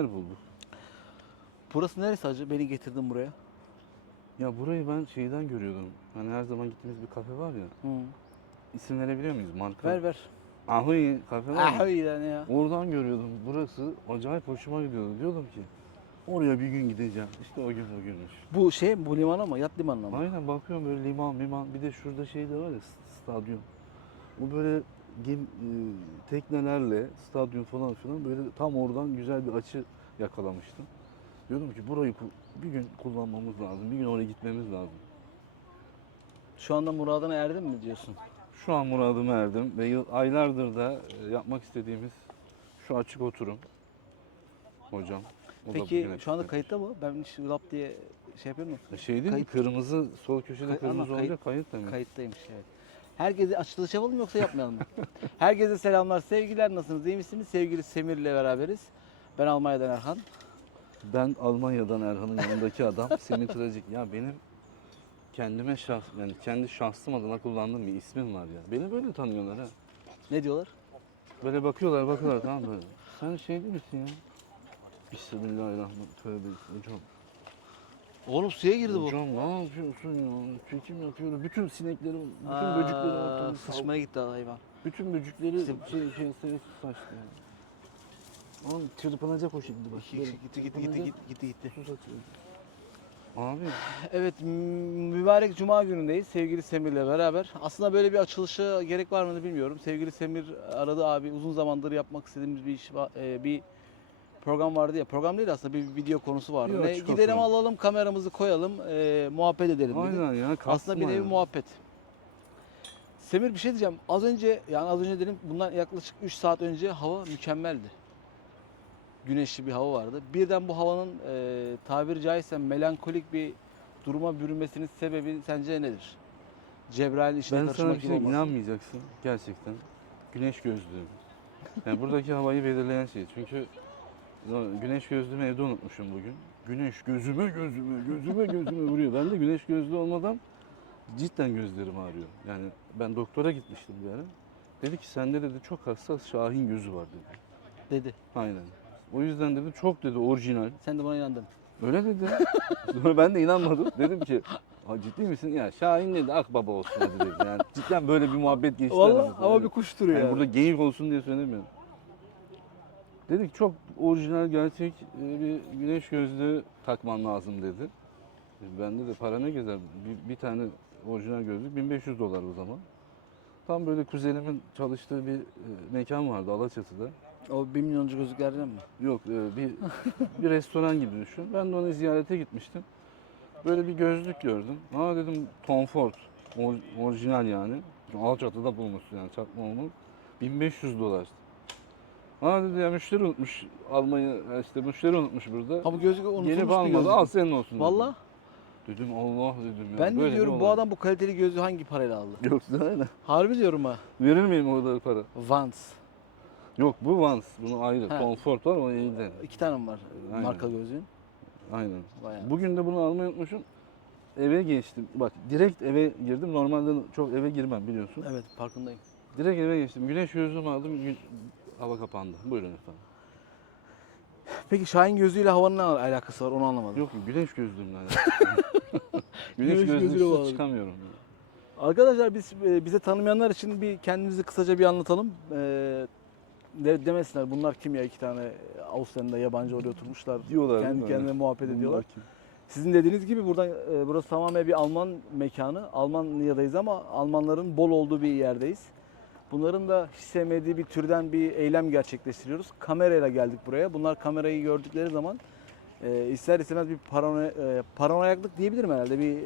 yer bulduk. Burası neresi hacı? Beni getirdin buraya. Ya burayı ben şeyden görüyordum. Hani her zaman gittiğimiz bir kafe var ya. Hı. İsim verebiliyor muyuz? Marka. Ver ver. Ahui kafe var lan ya. Oradan görüyordum. Burası acayip hoşuma gidiyordu. Diyordum ki oraya bir gün gideceğim. İşte o gün o günmüş. Bu şey? Bu limana mı? Yat limanına mı? Aynen bakıyorum böyle liman liman. Bir de şurada şey de var ya stadyum. Bu böyle gem, e, teknelerle stadyum falan filan böyle tam oradan güzel bir açı yakalamıştım. Diyordum ki burayı bir gün kullanmamız lazım. Bir gün oraya gitmemiz lazım. Şu anda muradına erdin mi diyorsun? Şu an muradıma erdim ve yıl, aylardır da e, yapmak istediğimiz şu açık oturum. Hocam. o Peki şu anda kayıtta mı? Ben hiç lap diye şey yapıyorum mu? Şey değil mi? Kayıt. Kırmızı sol köşede Kay- kırmızı olunca kayıt demek. Kayıttaymış evet. Herkese açılış yapalım mı yoksa yapmayalım mı? Herkese selamlar, sevgiler. Nasılsınız? iyi misiniz? Sevgili Semir ile beraberiz. Ben Almanya'dan Erhan. Ben Almanya'dan Erhan'ın yanındaki adam Semih Trajik. Ya benim kendime şahs yani kendi şahsım adına kullandığım bir ismim var ya. Beni böyle tanıyorlar ha. Ne diyorlar? Böyle bakıyorlar bakıyorlar tamam böyle. Sen şey değil misin ya? Bismillahirrahmanirrahim. Tövbe hocam. Oğlum suya girdi bu. Hocam ne yapıyorsun ya? Çekim yapıyorum. Bütün sinekleri, bütün Aa, böcekleri ortadan Sıçmaya gitti hayvan. Bütün böcekleri şey şey şey saçtı yani. Oğlum çırpınacak o şimdi bak. Gitti gitti gitti çırpınacak, gitti gitti gitti. su saçıyor. Abi Evet mübarek cuma günündeyiz sevgili Semir'le beraber. Aslında böyle bir açılışa gerek var mı bilmiyorum. Sevgili Semir aradı abi uzun zamandır yapmak istediğimiz bir iş e, bir program vardı ya. Program değil aslında bir video konusu vardı. Bir Ne, gidelim oturum. alalım kameramızı koyalım e, muhabbet edelim dedi. aynen ya Aslında bir nevi muhabbet. Semir bir şey diyeceğim. Az önce yani az önce dedim bundan yaklaşık 3 saat önce hava mükemmeldi. Güneşli bir hava vardı. Birden bu havanın e, tabiri caizse melankolik bir duruma bürünmesinin sebebi sence nedir? Cebrail'in işine Ben karışmak bir gibi şey olması. inanmayacaksın gerçekten. Güneş gözlüğü. Yani buradaki havayı belirleyen şey. Çünkü güneş gözlüğümü evde unutmuşum bugün. Güneş gözüme gözüme gözüme gözüme vuruyor. Ben de güneş gözlüğü olmadan cidden gözlerim ağrıyor. Yani ben doktora gitmiştim bir ara. Dedi ki sende dedi çok hassas şahin gözü var dedi. Dedi. Aynen. O yüzden dedi çok dedi orijinal. Sen de buna inandın. Öyle dedi. Sonra ben de inanmadım. Dedim ki "Aa, ciddi misin? Ya Şahin dedi akbaba olsun hadi dedi. Yani cidden böyle bir muhabbet geçti. Aramızda. ama bir kuştur Yani ya. burada geyik olsun diye söylemiyorum. Dedik çok orijinal gerçek e, bir güneş gözlüğü takman lazım dedi. E, Bende de para ne gezer? Bir, bir tane orijinal gözlük 1500 dolar o zaman. Tam böyle kuzenimin çalıştığı bir e, mekan vardı Alaçatı'da. O 1 milyoncu gözlüklerden mi? Yok bir bir restoran gibi düşün. Ben de onu ziyarete gitmiştim. Böyle bir gözlük gördüm. Aa dedim Tom Ford. Or- orijinal yani. Alçatı'da bulmuşsun yani çakma olmalı. 1500 dolar. Aa dedi ya müşteri unutmuş almayı işte müşteri unutmuş burada. Ha bu gözlük unutulmuş Gelip bir almadı gözlük. al senin olsun dedi. Valla Dedim Allah dedim ya. ben de bir diyorum bu olay. adam bu kaliteli gözlüğü hangi parayla aldı? Yoksa öyle. Harbi diyorum ha. Verir miyim o kadar para? Vans. Yok bu Vans. Bunu ayrı. Ha. Tom Ford var o elde. İki tane mi var Aynen. marka gözlüğün? Aynen. Bayağı. Bugün de bunu almayı unutmuşum. Eve geçtim. Bak direkt eve girdim. Normalde çok eve girmem biliyorsun. Evet farkındayım. Direkt eve geçtim. Güneş gözlüğümü aldım. Gü- hava kapandı. Buyurun efendim. Peki Şahin gözüyle havanın ne alakası var onu anlamadım. Yok güneş gözlüğümle alakalı. Güneş güneş bağlı. çıkamıyorum. Arkadaşlar biz e, bize tanımayanlar için bir kendimizi kısaca bir anlatalım. Ee, de, demesinler bunlar kim ya iki tane Avustralya'da yabancı oraya oturmuşlar. Diyorlar Kendi kendine muhabbet Bunlar ediyorlar. kim? Sizin dediğiniz gibi buradan e, burası tamamen bir Alman mekanı. Almanya'dayız ama Almanların bol olduğu bir yerdeyiz. Bunların da hiç sevmediği bir türden bir eylem gerçekleştiriyoruz. Kamerayla geldik buraya. Bunlar kamerayı gördükleri zaman e, ister istemez bir parano, e, paranoyaklık diyebilirim herhalde. Bir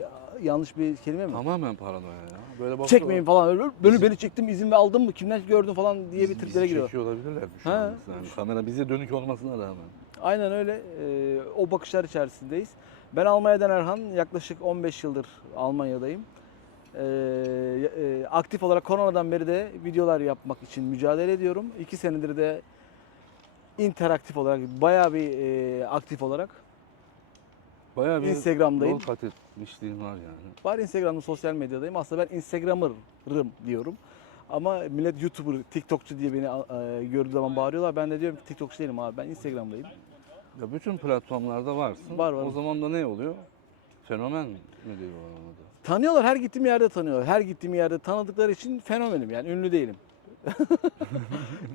yanlış bir kelime mi? Tamamen paranoya ya. Böyle bakıyorlar. Çekmeyin falan. Böyle, böyle beni çektim izin ve aldın mı? Kimden gördün falan diye bir triplere giriyor. çekiyor olabilirler şu Ha. an. Yani kamera bize dönük olmasına rağmen. Aynen öyle. Ee, o bakışlar içerisindeyiz. Ben Almanya'dan Erhan. Yaklaşık 15 yıldır Almanya'dayım. Ee, e, aktif olarak koronadan beri de videolar yapmak için mücadele ediyorum. İki senedir de interaktif olarak, bayağı bir e, aktif olarak Bayağı bir Instagram'dayım. yol kat etmişliğim var yani. Var Instagram'da sosyal medyadayım. Aslında ben Instagram'ırım diyorum. Ama millet YouTuber, TikTokçu diye beni e, gördüğü zaman bağırıyorlar. Ben de diyorum ki TikTokçu değilim abi. Ben Instagram'dayım. Ya bütün platformlarda varsın. Var, var. O zaman da ne oluyor? Fenomen mi diyorlar ona da? Tanıyorlar, her gittiğim yerde tanıyorlar. Her gittiğim yerde tanıdıkları için fenomenim yani ünlü değilim.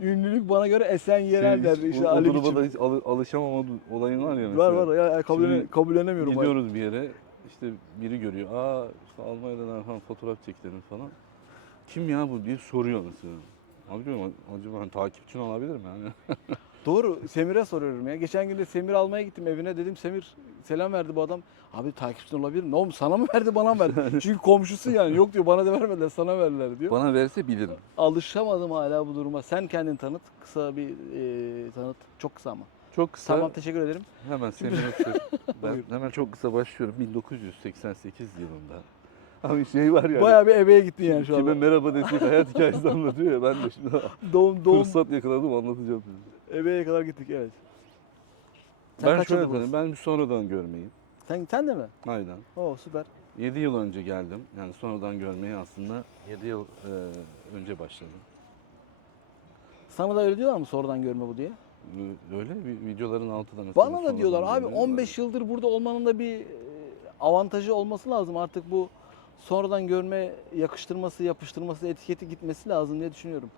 Ünlülük bana göre esen yerel derdi hiç işte o, o Ali biçim. da hiç alı- alışamama olayın var ya mesela. Var var ya, Şimdi kabullenemiyorum. Gidiyoruz bir yere işte biri görüyor. Aa işte Almanya'dan falan fotoğraf çektirin falan. Kim ya bu diye soruyor mesela. Abi diyorum acaba hani takipçin olabilir mi? Yani Doğru. Semir'e soruyorum ya. Geçen gün de Semir almaya gittim evine. Dedim Semir selam verdi bu adam. Abi takipçin olabilir mi? Ne oğlum sana mı verdi bana mı verdi? Çünkü komşusu yani. Yok diyor bana da vermediler sana verdiler diyor. Bana verse bilirim. Alışamadım hala bu duruma. Sen kendin tanıt. Kısa bir e, tanıt. Çok kısa ama. Çok kısa Tamam teşekkür ederim. hemen senin ben hemen çok kısa başlıyorum. 1988 yılında. Abi şey var ya. Bayağı bir emeğe gittin yani şu Kime anda. merhaba desek hayat hikayesi anlatıyor ya. Ben de şimdi Doğum, doğum fırsat yakaladım anlatacağım size. Emeğe kadar gittik evet. Sen Ben kaç şöyle yıldır söyleyeyim. Ben bir sonradan görmeyi. Sen, sen de mi? Aynen. Oo süper. 7 yıl önce geldim. Yani sonradan görmeye aslında 7 yıl e, önce başladım. Sana da öyle diyorlar mı sonradan görme bu diye? Ö- Öyle bir videoların altında mesela. Bana da sonradan diyorlar abi görmeyi 15 yıldır burada olmanın da bir e, avantajı olması lazım. Artık bu sonradan görme yakıştırması, yapıştırması, etiketi gitmesi lazım diye düşünüyorum.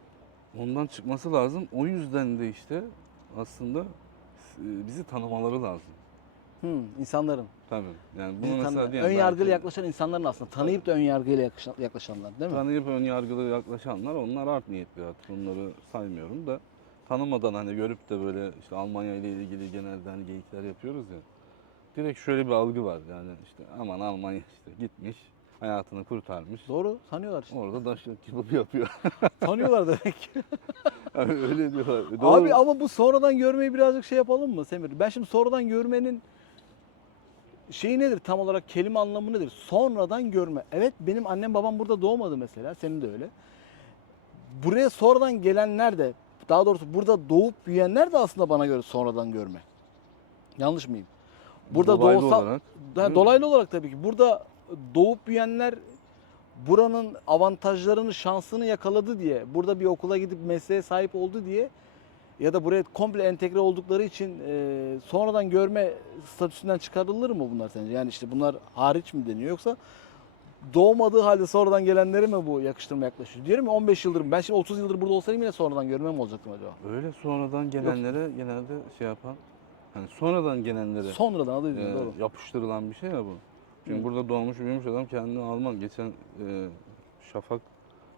Ondan çıkması lazım. O yüzden de işte aslında e, bizi tanımaları lazım. Hmm, insanların. Tabii. Yani bunu mesela tanı- diyelim ön yargılı belki yaklaşan insanların aslında. Tanıyıp da ön yargıyla yaklaşan- yaklaşanlar değil mi? Tanıyıp ön yargılı yaklaşanlar onlar art niyetli artık. Onları saymıyorum da tanımadan hani görüp de böyle işte Almanya ile ilgili genelde hani geyikler yapıyoruz ya. Direkt şöyle bir algı var yani işte aman Almanya işte gitmiş hayatını kurtarmış. Doğru tanıyorlar işte. Orada daşlık kebabı yapıyor. tanıyorlar demek ki. Yani öyle diyorlar. Abi Doğru. ama bu sonradan görmeyi birazcık şey yapalım mı Semir? Ben şimdi sonradan görmenin şeyi nedir tam olarak kelime anlamı nedir? Sonradan görme. Evet benim annem babam burada doğmadı mesela. Senin de öyle. Buraya sonradan gelenler de daha doğrusu burada doğup büyüyenler de aslında bana göre sonradan görme. Yanlış mıyım? Burada Dolaylı doğsa olarak. Ha, dolaylı olarak tabii ki. Burada doğup büyüyenler buranın avantajlarını, şansını yakaladı diye, burada bir okula gidip mesleğe sahip oldu diye ya da buraya komple entegre oldukları için e, sonradan görme statüsünden çıkarılır mı bunlar sence? Yani işte bunlar hariç mi deniyor yoksa doğmadığı halde sonradan gelenleri mi bu yakıştırma yaklaşıyor? Diyorum ya 15 yıldır, ben şimdi 30 yıldır burada olsaydım yine sonradan görme mi olacaktım acaba? Öyle sonradan gelenlere genelde şey yapan hani sonradan gelenlere Sonradan adı e, doğru. yapıştırılan bir şey ya bu. Çünkü Hı. burada doğmuş büyümüş adam kendini Alman. Geçen e, Şafak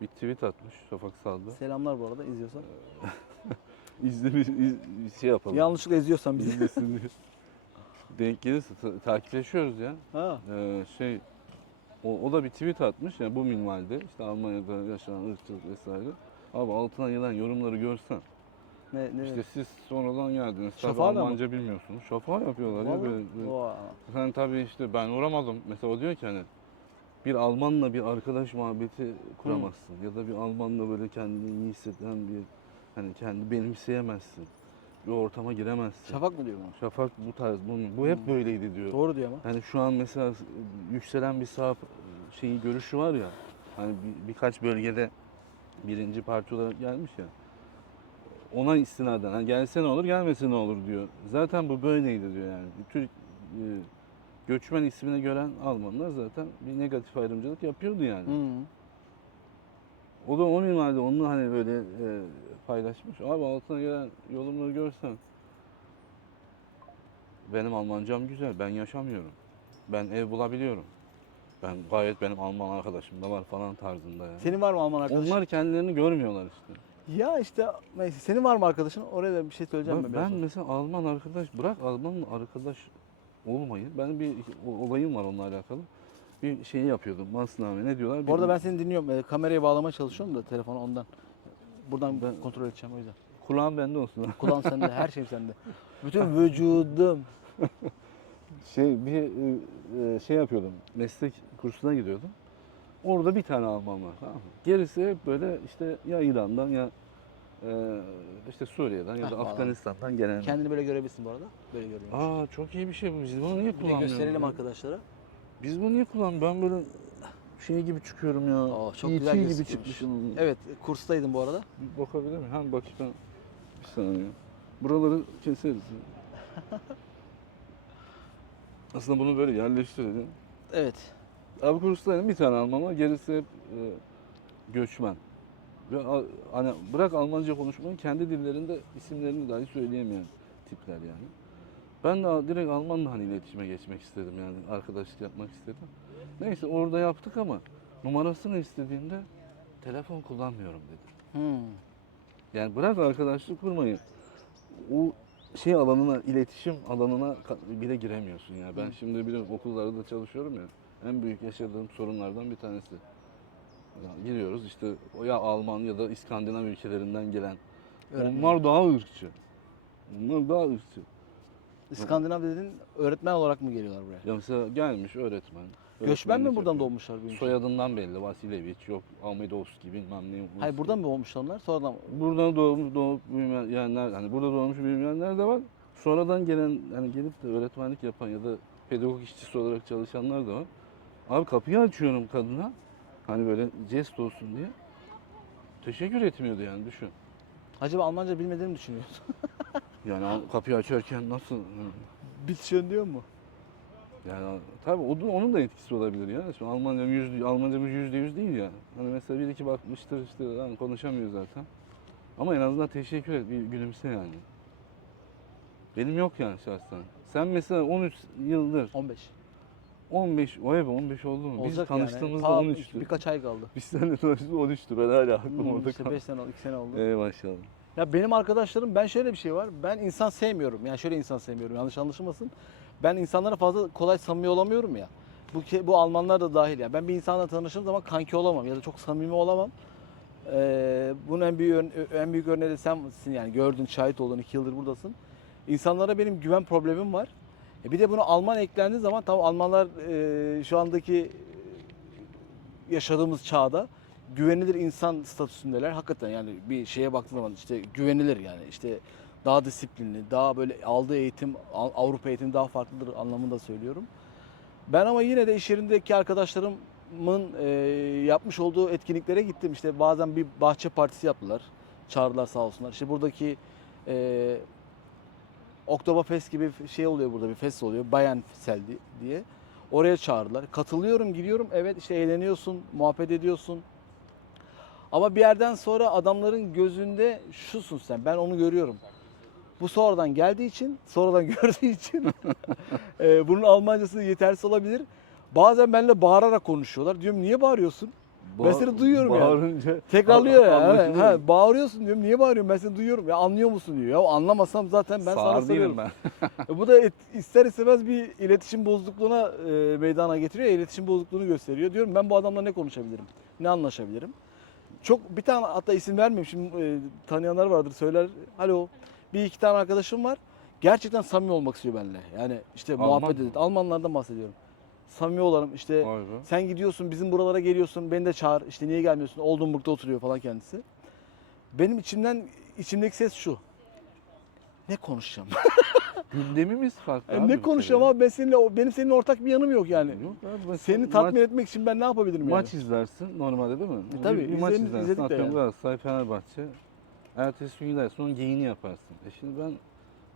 bir tweet atmış. Şafak Saldı. Selamlar bu arada izliyorsan. İzlemiş, iz, şey yapalım. Yanlışlıkla izliyorsan bizi. İzlesin diye. Denk gelirse ta- takipleşiyoruz ya. Ha. Ee, şey o, o da bir tweet atmış yani bu minvalde işte Almanya'da yaşanan ırkçılık vesaire. Abi altına gelen yorumları görsen Ne, ne? işte siz sonradan geldiniz tabii Şafağı da mı? Almanca bilmiyorsunuz. Şafağı yapıyorlar ya Vallahi. böyle. böyle. Vay. Sen tabii işte ben uğramadım. Mesela o diyor ki hani bir Almanla bir arkadaş muhabbeti kuramazsın. Ya da bir Almanla böyle kendini iyi hisseden bir hani kendi benimseyemezsin. Bir ortama giremezsin. Şafak mı diyor bunu? Şafak bu tarz, bu, bu hep Hmm. böyleydi diyor. Doğru diyor ama. Hani şu an mesela yükselen bir sağ şeyi görüşü var ya. Hani bir- birkaç bölgede birinci parti olarak gelmiş ya. Ona istinaden hani gelse ne olur gelmese ne olur diyor. Zaten bu böyleydi diyor yani. Türk e, göçmen ismini gören Almanlar zaten bir negatif ayrımcılık yapıyordu yani. Hı. O da o minvalde onu hani böyle e, paylaşmış. Abi altına gelen yorumları görsen benim Almancam güzel. Ben yaşamıyorum. Ben ev bulabiliyorum. Ben gayet benim Alman arkadaşım da var falan tarzında yani. Senin var mı Alman arkadaşın? Onlar kendilerini görmüyorlar işte. Ya işte neyse senin var mı arkadaşın? Oraya da bir şey söyleyeceğim Ben, ben. ben biraz mesela Alman arkadaş bırak Alman arkadaş olmayı. Ben bir olayım var onunla alakalı. Bir şey yapıyordum. Masname ne diyorlar? sonra. Bir- ben seni dinliyorum. Ee, kamerayı bağlamaya çalışıyorum da telefonu ondan. Buradan Ben- kontrol edeceğim o yüzden. kulağım bende olsun. Kulağım sende, her şey sende. Bütün vücudum. şey bir e, e, şey yapıyordum. Meslek kursuna gidiyordum. Orada bir tane Alman var. Tamam mı? Gerisi hep böyle işte ya İran'dan ya e, işte Suriye'den ya Heh, da bağlandı. Afganistan'dan gelen. Kendini böyle görebilirsin bu arada. Böyle görüyorum. Aa çok iyi bir şey bu. Biz bunu niye bir de kullanmıyoruz? gösterelim ya? arkadaşlara. Biz bunu niye kullanmıyoruz? Ben böyle şey gibi çıkıyorum ya. Aa, çok ET güzel gibi gözüküyormuş. çıkmışım. Evet, kurstaydım bu arada. Bir bakabilir miyim? Hem bakayım. Bir saniye. Buraları keseriz. Aslında bunu böyle yerleştirelim. Evet. Abi kurslarının bir tane Alman var, gerisi hep e, göçmen. Ve a- hani bırak Almanca konuşmayı kendi dillerinde isimlerini dahi söyleyemeyen tipler yani. Ben de direkt Almanla hani iletişime geçmek istedim yani arkadaşlık yapmak istedim. Neyse orada yaptık ama numarasını istediğimde telefon kullanmıyorum dedi. Hmm. Yani bırak arkadaşlık kurmayı. O şey alanına, iletişim alanına bile giremiyorsun ya. Ben Hı. şimdi biliyorum okullarda da çalışıyorum ya. En büyük yaşadığım sorunlardan bir tanesi. Ya giriyoruz işte o ya Alman ya da İskandinav ülkelerinden gelen. Öğretmen. Onlar daha ırkçı. Onlar daha ırkçı. İskandinav dedin öğretmen olarak mı geliyorlar buraya? Ya mesela gelmiş öğretmen. Göçmen mi buradan doğmuşlar? büyümüşler? Soyadından belli. Vasileviç, yok Ahmedovski bilmem ne. Hayır buradan mı doğmuşlar onlar? Sonradan? Buradan doğmuş doğup büyümeyenler, hani burada doğmuş büyümeyenler de var. Sonradan gelen, hani gelip de öğretmenlik yapan ya da pedagog işçisi olarak çalışanlar da var. Abi kapıyı açıyorum kadına. Hani böyle jest olsun diye. Teşekkür etmiyordu yani düşün. Acaba Almanca bilmediğini mi düşünüyorsun? Yani al- kapıyı açarken nasıl? Bitşön diyor mu? Yani tabii o- onun da etkisi olabilir ya. Şimdi Almancam yüzde, Almancamız yüzde yüz değil ya. Hani mesela bir iki bakmıştır işte yani konuşamıyor zaten. Ama en azından teşekkür et, bir gülümse yani. Benim yok yani şahsen. Sen mesela 13 yıldır, 15. 15, o eve 15 oldu mu? Biz Olacak tanıştığımızda yani. Ta 13'tü. Birkaç ay kaldı. Biz seninle tanıştığımızda 13'tü. Ben hala aklım Hmm, orada işte kaldı. 5 sene oldu, 2 sene oldu. Ey maşallah. Ya benim arkadaşlarım ben şöyle bir şey var. Ben insan sevmiyorum. Yani şöyle insan sevmiyorum. Yanlış anlaşılmasın. Ben insanlara fazla kolay samimi olamıyorum ya. Bu bu Almanlar da dahil ya. Ben bir insanla tanıştığım zaman kanki olamam ya da çok samimi olamam. Ee, bunun en büyük en büyük örneği de sensin yani gördün, şahit oldun, iki yıldır buradasın. İnsanlara benim güven problemim var. E bir de bunu Alman eklendiği zaman tamam Almanlar e, şu andaki yaşadığımız çağda güvenilir insan statüsündeler. Hakikaten yani bir şeye baktığın zaman işte güvenilir yani işte daha disiplinli, daha böyle aldığı eğitim, Av- Avrupa eğitimi daha farklıdır anlamında söylüyorum. Ben ama yine de iş yerindeki arkadaşlarımın e, yapmış olduğu etkinliklere gittim. İşte bazen bir bahçe partisi yaptılar. Çağırdılar sağ olsunlar. İşte buradaki e, Oktoberfest gibi şey oluyor burada bir fest oluyor. Bayan Seldi diye. Oraya çağırdılar. Katılıyorum, gidiyorum. Evet işte eğleniyorsun, muhabbet ediyorsun. Ama bir yerden sonra adamların gözünde şusun sen. Ben onu görüyorum. Bu sonradan geldiği için, sonradan gördüğü için e, bunun Almancası yetersiz olabilir. Bazen benimle bağırarak konuşuyorlar. Diyorum niye bağırıyorsun? Ben seni duyuyorum yani. Bağırınca Tekrarlıyor ya. Anlaşılıyor. Ha, bağırıyorsun diyorum. Niye bağırıyorsun? Ben seni duyuyorum. Ya anlıyor musun diyor. Ya anlamasam zaten ben sana Sağır soruyorum. değilim ben. E, Bu da et- ister istemez bir iletişim bozukluğuna e, meydana getiriyor. iletişim bozukluğunu gösteriyor. Diyorum ben bu adamla ne konuşabilirim? Ne anlaşabilirim? Çok bir tane hatta isim vermeyeyim şimdi e, tanıyanlar vardır söyler. Alo bir iki tane arkadaşım var. Gerçekten samimi olmak istiyor benimle. Yani işte Alman muhabbet mı? edip Almanlardan bahsediyorum. Samimi olalım işte Vay be. sen gidiyorsun bizim buralara geliyorsun beni de çağır işte niye gelmiyorsun Oldenburg'da oturuyor falan kendisi. Benim içimden içimdeki ses şu. Ne konuşacağım? Gündemimiz farklı. E, abi ne konuşacağım kere. abi ben seninle benim seninle ortak bir yanım yok yani. Yok abi, Seni tatmin maç- etmek için ben ne yapabilirim Maç yani? izlersin normalde değil mi? E, tabii, Bir, maç izledim- izlersin. izledik de Atıyorum yani. Galatasaray, Fenerbahçe. Ertesi gün gidersin onun geyini yaparsın. E şimdi ben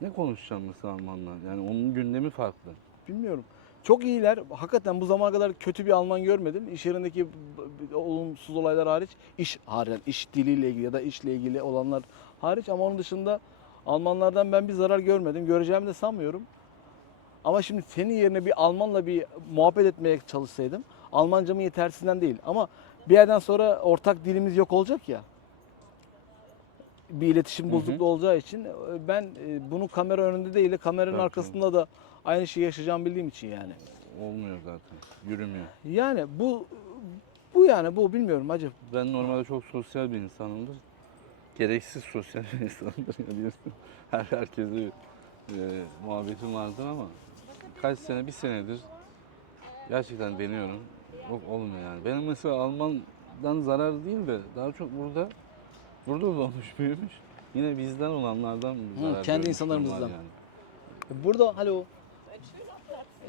ne konuşacağım mesela Almanla? Yani onun gündemi farklı. Bilmiyorum. Çok iyiler. Hakikaten bu zamana kadar kötü bir Alman görmedim. İş yerindeki olumsuz olaylar hariç, iş hariç, iş diliyle ilgili ya da işle ilgili olanlar hariç ama onun dışında Almanlardan ben bir zarar görmedim. Göreceğimi de sanmıyorum. Ama şimdi senin yerine bir Almanla bir muhabbet etmeye çalışsaydım, Almancamın yetersizden değil ama bir yerden sonra ortak dilimiz yok olacak ya. Bir iletişim Hı hı. bozukluğu olacağı için e, ben e, bunu kamera önünde değil de kameranın Tabii, arkasında da aynı şeyi yaşayacağımı bildiğim için yani. Olmuyor zaten. Yürümüyor. Yani bu bu yani bu bilmiyorum hacı. Ben normalde çok sosyal bir insanımdır. Gereksiz sosyal bir insanımdır. Ya. Her herkese e, muhabbetim vardır ama kaç sene, bir senedir gerçekten deniyorum. Yok olmuyor yani. Benim mesela Alman'dan zarar değil de daha çok burada burada doğmuş büyümüş. Yine bizden olanlardan zarar kendi görmüşlüğüm insanlarımızdan. var Burada hallo.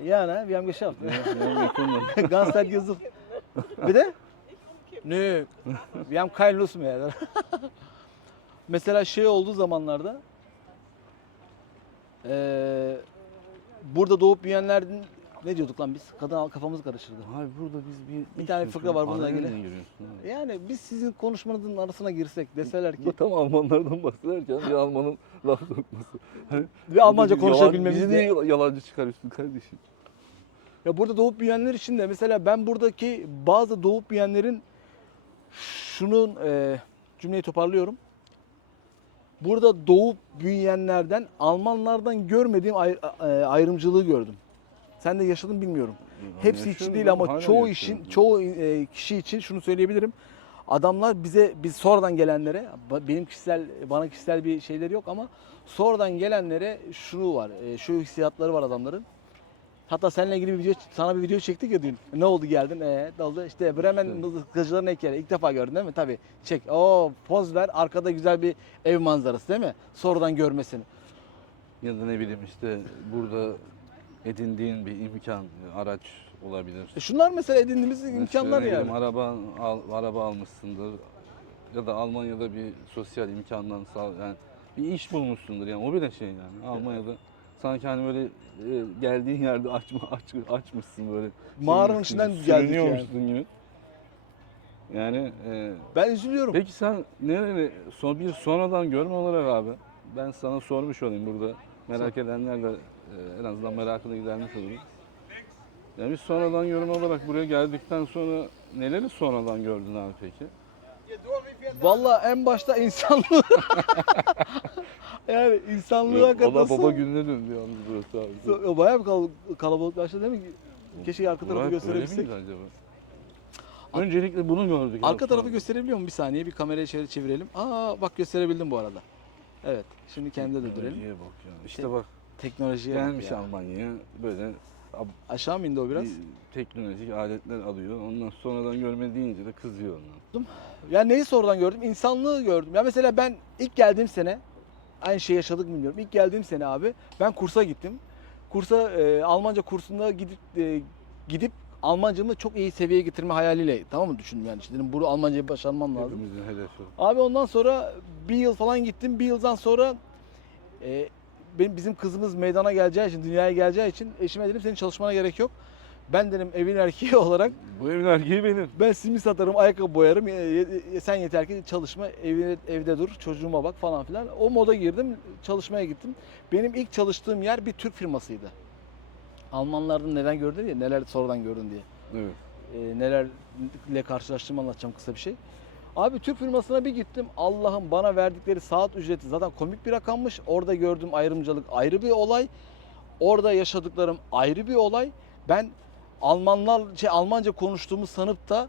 Ja, ne? Wir haben geschafft. Yani. Ya- ya yakınım. Ganz Zeit gesucht. Bitte? Nö. Wir haben keine Lust mehr. Mesela şey olduğu zamanlarda eee burada doğup büyüyenlerin ne diyorduk lan biz? Kadın kafamız karıştırdı. Abi burada biz bir... Bir tane fıkra var bununla ilgili. Yani biz sizin konuşmanızın arasına girsek deseler ki tam Almanlardan bahsederken bir Almanın laf sokması. Hani bir Almanca biz yalan- konuşabilmemiz Bizi de- niye yalancı çıkarıyorsun kardeşim? Ya burada doğup büyüyenler için de mesela ben buradaki bazı doğup büyüyenlerin şunun e, cümleyi toparlıyorum. Burada doğup büyüyenlerden Almanlardan görmediğim ay- e, ayrımcılığı gördüm. Sen de yaşadın bilmiyorum. Hepsi için değil ama çoğu işin çoğu e, kişi için şunu söyleyebilirim. Adamlar bize biz sonradan gelenlere benim kişisel bana kişisel bir şeyleri yok ama sonradan gelenlere şunu var. e, Şu hissiyatları var adamların. Hatta seninle ilgili bir video sana bir video çektik ya dün. Ne oldu geldin? Ee, ne oldu? İşte Bremen kızların heykeli. İlk defa gördün değil mi? Tabii. Çek. O poz ver. Arkada güzel bir ev manzarası değil mi? Sonradan görmesini. Ya da ne bileyim işte burada edindiğin bir imkan, araç olabilir. E şunlar mesela edindiğimiz imkanlar yani. Araba, al, araba almışsındır ya da Almanya'da bir sosyal imkandan sağ yani bir iş bulmuşsundur yani o bile şey yani Almanya'da sanki hani böyle e, geldiğin yerde açma aç açmışsın böyle Mağaranın içinden geldik sürünüyormuşsun gibi. Yani e, Ben üzülüyorum. peki sen nereli son bir sonradan görme olarak abi ben sana sormuş olayım burada merak edenler de en azından merakını gidermiş olur. Yani biz sonradan yorum olarak buraya geldikten sonra neleri sonradan gördün abi peki? Valla en başta insanlığı yani insanlığa o da baba katılsın. gününe döndü yalnız burası abi. Bayağı bir kal- kalabalıklaştı değil mi? Keşke arka tarafı gösterebilsek. acaba? Öncelikle bunu gördük. Arka tarafı sonra. gösterebiliyor mu? Bir saniye bir kamerayı şöyle çevirelim. Aa bak gösterebildim bu arada. Evet. Şimdi kendine de dönelim. Teknolojiye bak ya. İşte Te- bak Teknolojiye gelmiş ya. Almanya'ya böyle Aşağı mı indi o biraz? bir teknolojik aletler alıyor. Ondan sonradan görme deyince de kızıyor onlar. Ya neyi sonradan gördüm? İnsanlığı gördüm. Ya mesela ben ilk geldiğim sene aynı şey yaşadık mı bilmiyorum. İlk geldiğim sene abi ben kursa gittim. Kursa e, Almanca kursunda gidip e, gidip Almancamı çok iyi seviyeye getirme hayaliyle tamam mı düşündüm yani. İşte dedim bunu Almancayı başarmam lazım. Hepimizin hedefi. Abi ondan sonra bir yıl falan gittim. Bir yıldan sonra e, benim bizim kızımız meydana geleceği için, dünyaya geleceği için eşime dedim senin çalışmana gerek yok. Ben dedim evin erkeği olarak Bu evin erkeği benim. ben simit satarım, ayakkabı boyarım. Sen yeter ki çalışma, evine, evde dur, çocuğuma bak falan filan. O moda girdim, çalışmaya gittim. Benim ilk çalıştığım yer bir Türk firmasıydı. Almanlardan neden gördün ya, neler sonradan gördün diye. Evet. E, nelerle karşılaştığımı anlatacağım kısa bir şey. Abi Türk firmasına bir gittim. Allah'ım bana verdikleri saat ücreti zaten komik bir rakammış. Orada gördüğüm ayrımcılık ayrı bir olay. Orada yaşadıklarım ayrı bir olay. Ben Almanlar şey Almanca konuştuğumu sanıp da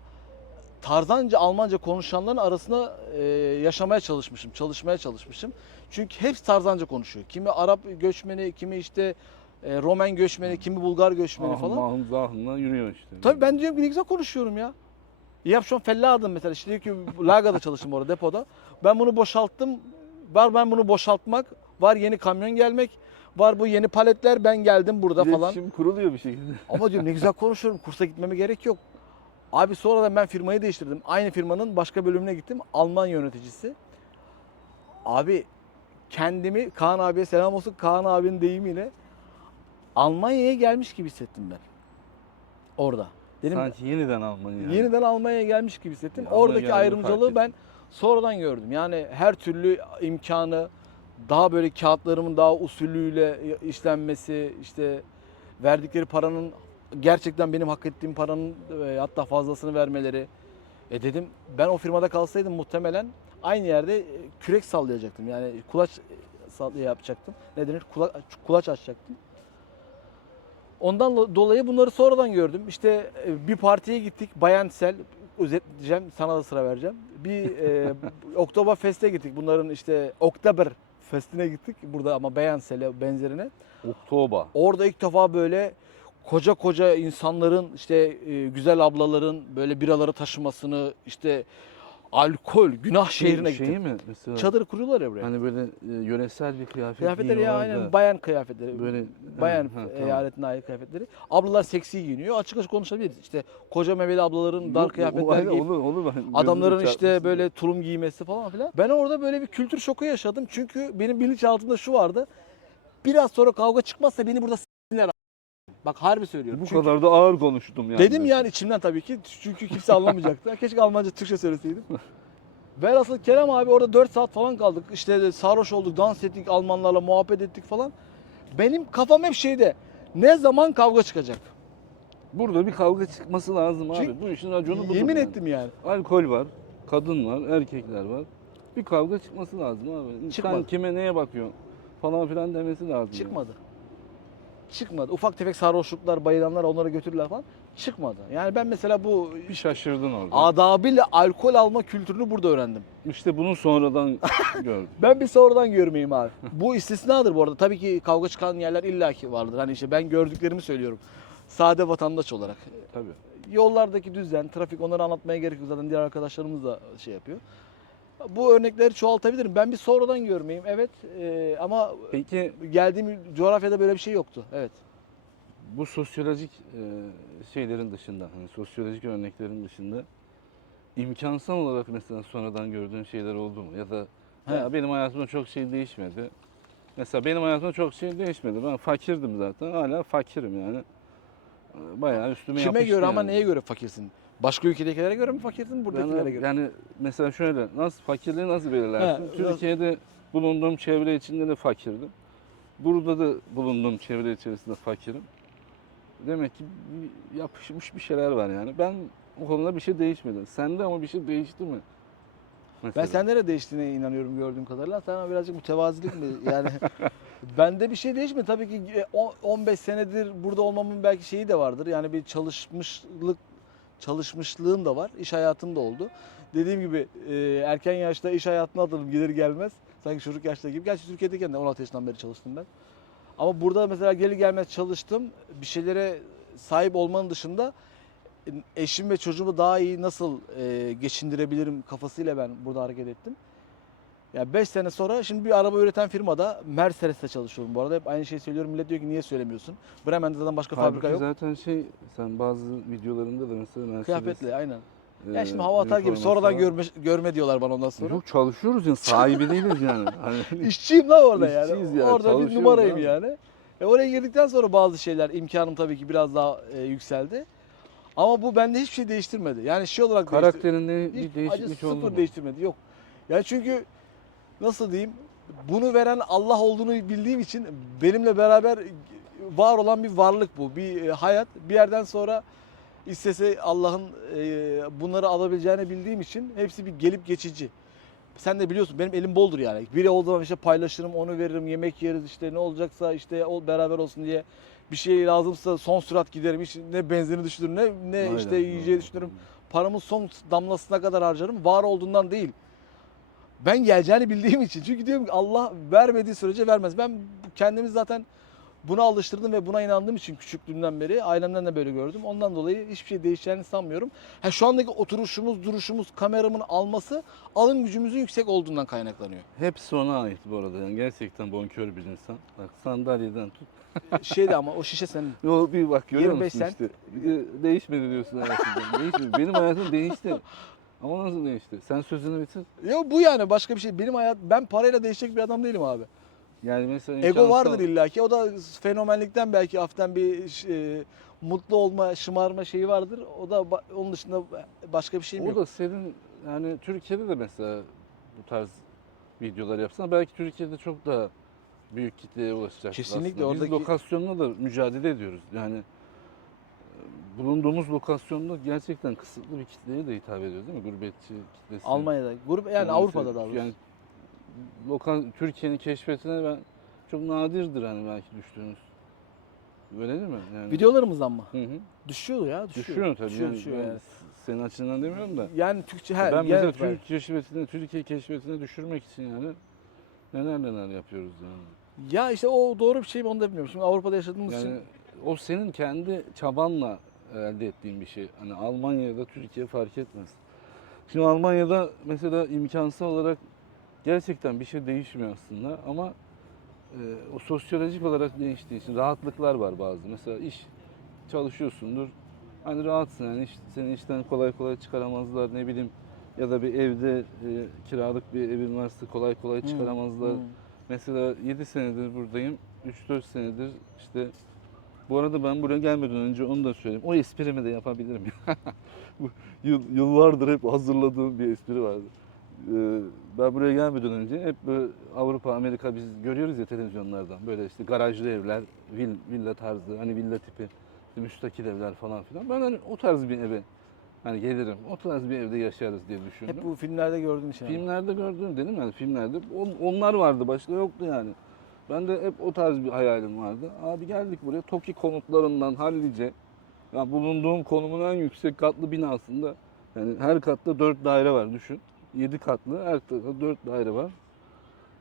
tarzanca Almanca konuşanların arasında e, yaşamaya çalışmışım, çalışmaya çalışmışım. Çünkü hepsi tarzanca konuşuyor. Kimi Arap göçmeni, kimi işte e, Romen göçmeni, kimi Bulgar göçmeni falan. Ahım zahımla yürüyor işte. Tabii ben diyorum ki ne güzel konuşuyorum ya. Yap şu an felladım mesela. İşte diyor ki Laga'da çalıştım orada depoda. Ben bunu boşalttım. Var ben bunu boşaltmak. Var yeni kamyon gelmek. Var bu yeni paletler ben geldim burada falan. İletişim kuruluyor bir şekilde. Ama diyorum ne güzel konuşuyorum. Kursa gitmeme gerek yok. Abi sonradan ben firmayı değiştirdim. Aynı firmanın başka bölümüne gittim. Alman yöneticisi. Abi kendimi Kaan abiye selam olsun. Kaan abinin deyimiyle Almanya'ya gelmiş gibi hissettim ben. Orada. Dedim Sanki yeniden Almanya. yani. Yeniden Almanya'ya gelmiş gibi hissettim. Ya, Almanya Oradaki ayrımcılığı ben sonradan gördüm. Yani her türlü imkanı daha böyle kağıtlarımın daha usulüyle işlenmesi, işte verdikleri paranın gerçekten benim hak ettiğim paranın e, hatta fazlasını vermeleri. E dedim ben o firmada kalsaydım muhtemelen aynı yerde e, kürek sallayacaktım. Yani kulaç e, yapacaktım. Ne denir? Kula- kulaç açacaktım. Ondan dolayı bunları sonradan gördüm. İşte e, bir partiye gittik. Bayansel özetleyeceğim. Sana da sıra vereceğim. Bir e, Oktoberfest'e gittik. Bunların işte Oktober Fest'ine gittik. Burada ama Beyansel'e benzerine. Oktober. Orada ilk defa böyle koca koca insanların işte e, güzel ablaların böyle biraları taşımasını işte alkol günah şehrine şeyi gittim. mi mesela? Çadır kuruyorlar ya buraya. Hani böyle e, yöresel bir kıyafet Kıyafetleri ya giyiyorlar aynen bayan kıyafetleri. Böyle bayan Ha, ha, tamam. eyaletine ait kıyafetleri. Ablalar seksi giyiniyor. Açık açık konuşabiliriz. İşte koca memeli ablaların dar Yok, o- kıyafetler aynen, giyip onu, onu ben adamların işte böyle tulum giymesi falan filan. Ben orada böyle bir kültür şoku yaşadım. Çünkü benim bilinçaltımda şu vardı. Biraz sonra kavga çıkmazsa beni burada s**tinler Bak harbi söylüyorum. Bu Çünkü- kadar da ağır konuştum yani. Dedim yani içimden tabii ki çünkü kimse anlamayacaktı. Keşke Almanca Türkçe söyleseydim. Velhasıl Kerem abi orada 4 saat falan kaldık. İşte sarhoş olduk, dans ettik, Almanlarla muhabbet ettik falan. Benim kafam hep şeyde. Ne zaman kavga çıkacak? Burada bir kavga çıkması lazım abi. Çünkü Bu işin raconu budur Yemin yani. ettim yani. Alkol var, kadın var, erkekler var. Bir kavga çıkması lazım abi. İnsan Çıkmadı. kime neye bakıyor falan filan demesi lazım. yani. Çıkmadı. Çıkmadı. Ufak tefek sarhoşluklar, bayılanlar onları götürürler falan. Çıkmadı. Yani ben mesela bu Bir şaşırdın orada. adabıyla alkol alma kültürünü burada öğrendim. İşte bunu sonradan gördüm. Ben bir sonradan görmeyeyim abi. bu istisnadır bu arada. Tabii ki kavga çıkan yerler illaki vardır. Hani işte ben gördüklerimi söylüyorum. Sade vatandaş olarak. Tabii. Yollardaki düzen, trafik onları anlatmaya gerek yok zaten diğer arkadaşlarımız da şey yapıyor. Bu örnekleri çoğaltabilirim. Ben bir sonradan görmeyeyim evet Ee, ama Peki geldiğim coğrafyada böyle bir şey yoktu. Evet. bu sosyolojik e, şeylerin dışında, hani sosyolojik örneklerin dışında imkansal olarak mesela sonradan gördüğün şeyler oldu mu? Ya da He. ya benim hayatımda çok şey değişmedi. Mesela benim hayatımda çok şey değişmedi. Ben fakirdim zaten. Hala fakirim yani. Bayağı üstüme Kime yapıştı göre ama yani. neye göre fakirsin? Başka ülkedekilere göre mi fakirsin, buradakilere Yani, göre? yani mesela şöyle nasıl fakirliği nasıl belirlersin? He, Türkiye'de bulunduğum çevre içinde de fakirdim. Burada da bulunduğum çevre içerisinde fakirim. Demek ki bir- yapışmış bir şeyler var yani. Ben o konuda bir şey değişmedi. Sende ama bir şey değişti mi? Mesela. Ben sende de değiştiğine inanıyorum gördüğüm kadarıyla. Sen ama birazcık mütevazilik mi? Yani bende bir şey değişmedi. Tabii ki e, o- 15 senedir burada olmamın belki şeyi de vardır. Yani bir çalışmışlık çalışmışlığım da var. İş hayatım da oldu. Dediğim gibi e, erken yaşta iş hayatına atıldım gelir gelmez. Sanki çocuk yaşta gibi. Gerçi Türkiye'deyken de 16 yaşından beri çalıştım ben. Ama burada mesela gelir gelmez çalıştım. Bir şeylere sahip olmanın dışında e, eşim ve çocuğumu daha iyi nasıl e, geçindirebilirim kafasıyla ben burada hareket ettim. Ya 5 sene sonra şimdi bir araba üreten firmada Mercedes'te çalışıyorum bu arada. Hep aynı şeyi söylüyorum. Millet diyor ki niye söylemiyorsun? Bremen'de zaten başka fabrika Halbuki yok. zaten şey sen bazı videolarında da mesela Mercedes, Kıyafetle aynen. Ya e, şimdi hava atar gibi sonradan görme, görme diyorlar bana ondan sonra. Yok çalışıyoruz yani sahibi değiliz yani. Hani İşçiyim la orada yani. İşçiyiz yani, orada bir numarayım abi. yani. E oraya girdikten sonra bazı şeyler imkanım tabii ki biraz daha e, yükseldi. Ama bu bende hiçbir şey değiştirmedi. Yani şey olarak karakterinde Hiç bir acı değişiklik oldu sıfır mu? değiştirmedi. Yok. Yani çünkü nasıl diyeyim? Bunu veren Allah olduğunu bildiğim için benimle beraber var olan bir varlık bu. Bir e, hayat. Bir yerden sonra istese Allah'ın e, bunları alabileceğini bildiğim için hepsi bir gelip geçici. Sen de biliyorsun benim elim boldur yani. Biri olduğu zaman işte paylaşırım, onu veririm, yemek yeriz işte ne olacaksa işte o beraber olsun diye. Bir şey lazımsa son sürat giderim. Hiç ne benzini düşürürüm ne ne Aynen, işte yiyeceği düşünürüm paramın son damlasına kadar harcarım. Var olduğundan değil. Ben geleceğini bildiğim için. Çünkü diyorum ki Allah vermediği sürece vermez. Ben kendimi zaten buna alıştırdım ve buna inandığım için küçüklüğümden beri ailemden de böyle gördüm. Ondan dolayı hiçbir şey değişeceğini sanmıyorum. Ha, şu andaki oturuşumuz, duruşumuz, kameramın alması alım gücümüzün yüksek olduğundan kaynaklanıyor. Hepsi ona ait bu arada yani gerçekten bonkör bir insan. Bak sandalyeden tut. Şeydi ama o şişe senin. Yo bir bak görüyor 25 musun sent. işte. E, Değişmedi diyorsun hayatında. Değişmedi. Benim hayatım değişti. Ama nasıl değişti? Sen sözünü bitir. Ya bu yani başka bir şey. Benim hayat ben parayla değişecek bir adam değilim abi. Yani mesela Ego vardır illaki. O da fenomenlikten belki hafiften bir e, mutlu olma, şımarma şeyi vardır. O da onun dışında başka bir şeyim O yok. da senin yani Türkiye'de de mesela bu tarz videolar yapsan belki Türkiye'de çok daha büyük kitleye ulaşacak. Kesinlikle aslında. Biz oradaki- lokasyonla da mücadele ediyoruz. Yani bulunduğumuz lokasyonda gerçekten kısıtlı bir kitleye de hitap ediyoruz değil mi? Gurbetçi kitlesi. Almanya'da, grup yani Yani Avrupa'da daha doğrusu. Yani loka, Türkiye'nin keşfetine ben çok nadirdir hani belki düştüğünüz. Öyle değil mi? Yani, Videolarımızdan mı? Hı hı. Düşüyor ya, düşüyor. Düşüyor tabii. Düşüyor, yani, düşüyor ben yani. Senin açından demiyorum da. Yani Türkçe, he, ben mesela. Türk keşfetine, Türkiye keşfetine düşürmek için yani neler neler yapıyoruz yani. Ya işte o doğru bir şey mi onu da bilmiyorum. Şimdi Avrupa'da yaşadığımız Yani için o senin kendi çabanla elde ettiğin bir şey. Hani Almanya'da Türkiye fark etmez. Şimdi Almanya'da mesela imkansal olarak gerçekten bir şey değişmiyor aslında ama e, o sosyolojik olarak değiştiği için rahatlıklar var bazı. Mesela iş çalışıyorsundur. Hani rahatsın yani iş, seni işten kolay kolay çıkaramazlar ne bileyim ya da bir evde e, kiralık bir evin varsa kolay kolay Hmm, çıkaramazlar. hmm. Mesela 7 senedir buradayım. 3-4 senedir işte Bu arada ben buraya gelmeden önce onu da söyleyeyim. O esprimi de yapabilirim. Bu yıl, yıllardır hep hazırladığım bir espri vardı. Ee, ben buraya gelmeden önce hep böyle Avrupa, Amerika biz görüyoruz ya televizyonlardan. Böyle işte garajlı evler, vill, villa tarzı, hani villa tipi, işte müstakil evler falan filan. Ben hani o tarz bir eve hani gelirim. O tarz bir evde yaşarız diye düşündüm. Hep bu filmlerde gördüğün şey. Filmlerde gördüm dedim yani filmlerde. On- Onlar vardı başka yoktu yani. Ben de hep o tarz bir hayalim vardı. Abi geldik buraya TOKİ konutlarından hallice. Ya bulunduğum konumun en yüksek katlı binasında yani her katta 4 daire var düşün. 7 katlı her katta 4 daire var.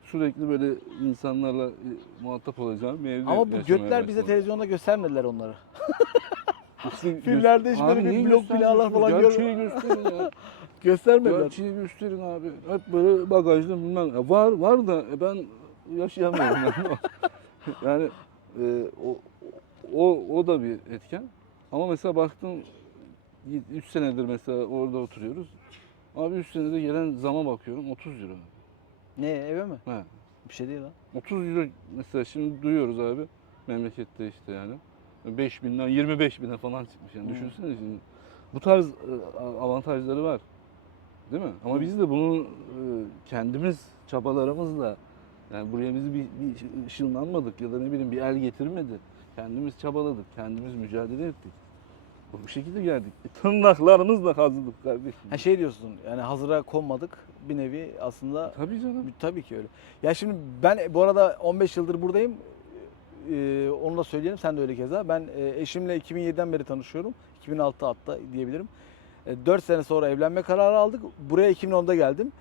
Sürekli böyle insanlarla e, muhatap olacağım bir evde Ama bu götler bize televizyonda göstermediler onları. İşte filmlerde hiç böyle bir blok binalar falan? Gerçeği gösterin ya. Göstermediler. Gerçeği gösterin abi. Hep böyle bagajda bilmem. Var var da e, ben yaşayamıyorum. yani. yani e, o, o, o da bir etken. Ama mesela baktım 3 senedir mesela orada oturuyoruz. Abi 3 senede gelen zama bakıyorum 30 euro. Ne eve mi? He. Bir şey değil lan. 30 euro mesela şimdi duyuyoruz abi memlekette işte yani. 5 binden 25 bine falan çıkmış yani Hmm. düşünsene şimdi. Bu tarz e, avantajları var. Değil mi? Ama Hmm. biz de bunu e, kendimiz çabalarımızla yani buraya biz bir, bir ışınlanmadık ya da ne bileyim bir el getirmedi. Kendimiz çabaladık, kendimiz mücadele ettik. Bu şekilde geldik. E, tırnaklarımızla kazıdık kardeşim. Ha şey diyorsun yani hazıra konmadık bir nevi aslında Tabii canım. tabii ki öyle. Ya şimdi ben bu arada 15 yıldır buradayım. Ee, onu da söyleyelim sen de öyle keza. Ben e, eşimle 2007'den beri tanışıyorum. 2006 hatta diyebilirim. 4 sene sonra evlenme kararı aldık. Buraya 2010'da geldim.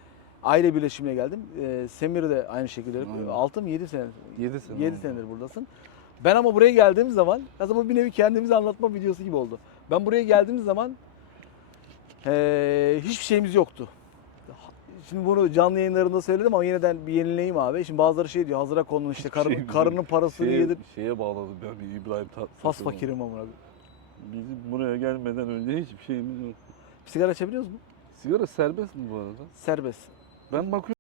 Aile birleşimine geldim. Ee, Semir de aynı şekilde. Aynen. 6 mı 7 sene? 7 sene 7 oldu. senedir buradasın. Ben ama buraya geldiğim zaman aslında bu bir nevi kendimizi anlatma videosu gibi oldu. Ben buraya geldiğim zaman eee, hiçbir şeyimiz yoktu. Şimdi bunu canlı yayınlarında söyledim ama yeniden bir yenileyim abi. Şimdi bazıları şey diyor hazıra konun işte karın, Şey, karının parasını şeye, yedir. şeye bağladım ben bir İbrahim Tatlıses. Fas fakirim amına. koyayım. Bizim buraya gelmeden önce hiçbir şeyimiz yok. Sigara içebiliyoruz mu? Sigara serbest mi bu arada? Serbest. Ben bakıyorum